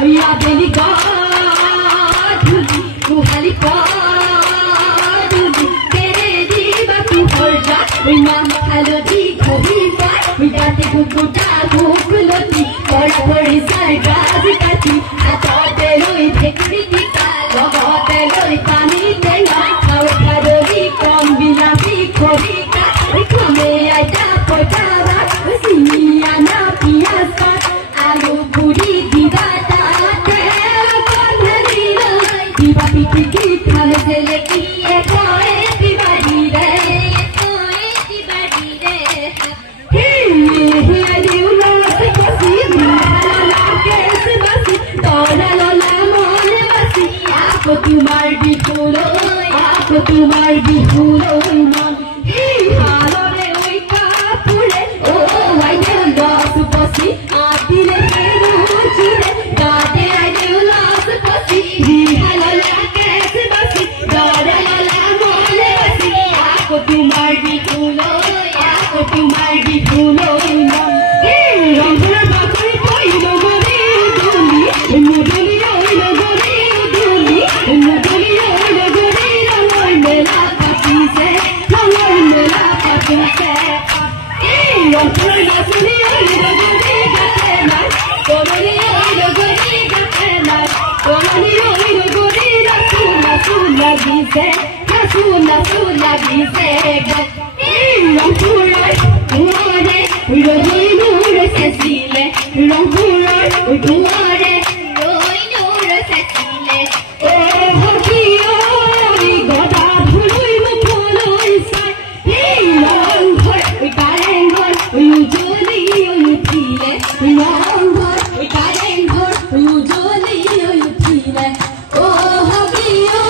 या बेली गाधुली कुहाली पादुली तेरे जीवा तू हर जा नाम खालो दी खोबी पार गाते गुगुटा गुगुलोती बड़ा बड़ी सरगाज काती आते लोई भेकड़ी की कालो होते लोई पानी तेला खाओ खारोली कम बिलासी खोबी का कमे आजा पोटावा सिया ना पियासा आलू पूरी दीवाता तेरा कन्हरी लाई दीवा पिटी की खाने से लेकी एक कोई दीवारी रे तुम्हार भी फूलो मन हालो रे ओई कापुरे ओ वाइने लॉस पसी आतिले हेरो चुरे गाते आइने लॉस पसी हालो ला कैसे बसी गाड़े ला मोले बसी आपको तुम्हार भी फूलो मन रंगला बाकोई कोई लोगोरी दुली मुदली ओई लोगोरी दुली मुदली ओई लोगोरी रंगोई मेला पाती से रंगोई मेला पाती से रंगला बाकोई ओई लोगोरी गातेला कोमली ओई लोगोरी गातेला कोमली ओई लोगोरी रसूला सुला दिसे रंगुरा तुम्हारे रोई नूर से सीले रंगुरा तुम्हारे रोई नूर से सीले ओ हकियो गदा धुलुई मुखलोई साई हे रंगुर कारेंगुर उजुली उठिले रंगुर कारेंगुर उजुली उठिले ओ हकियो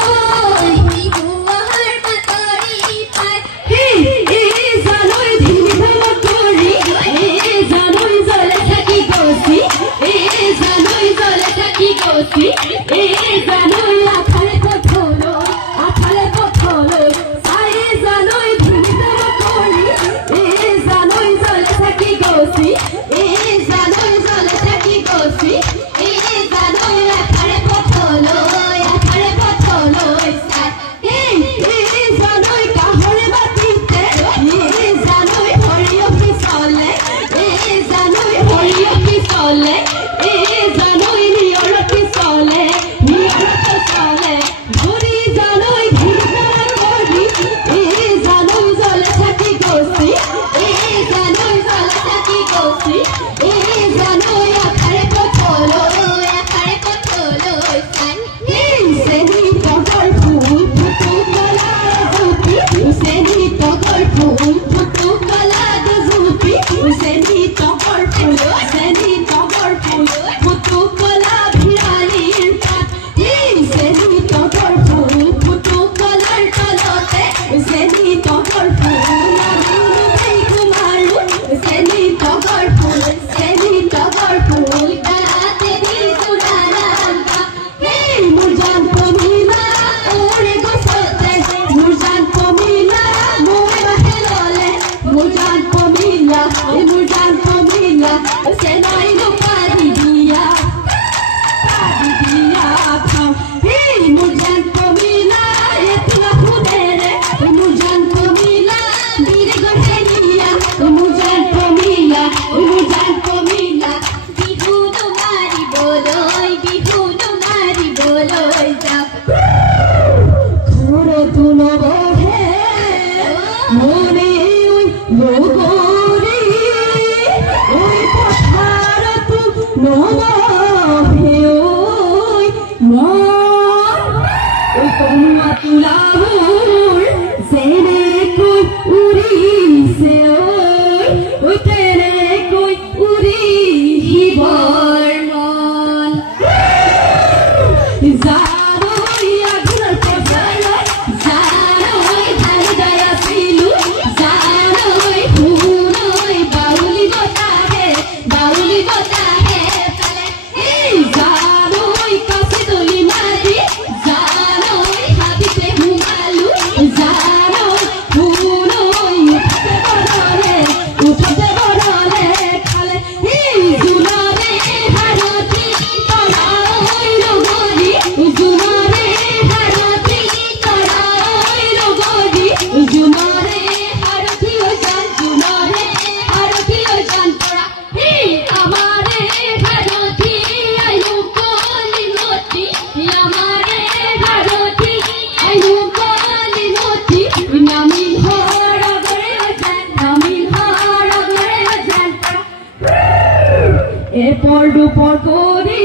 করি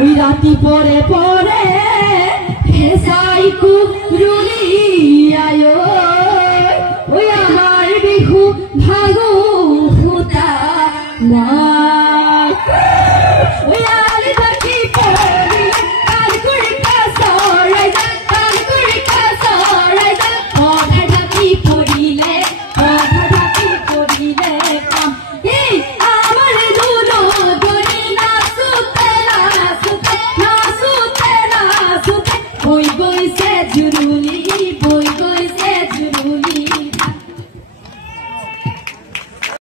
ওই রাতি পরে পরে ফেসাই কুরুলি আয়ো ওই আমার বিহু ভাগো হুতা না ওই আলি বাকি পড়ি কাল কুড়ি কাসরাই যা কাল কুড়ি কাসরাই যা ওঠা ঢাকি পড়িলে কাম এই আমার দুলো গনি না সুতে না সুতে না সুতে না সুতে ওই বইসে জুরুলি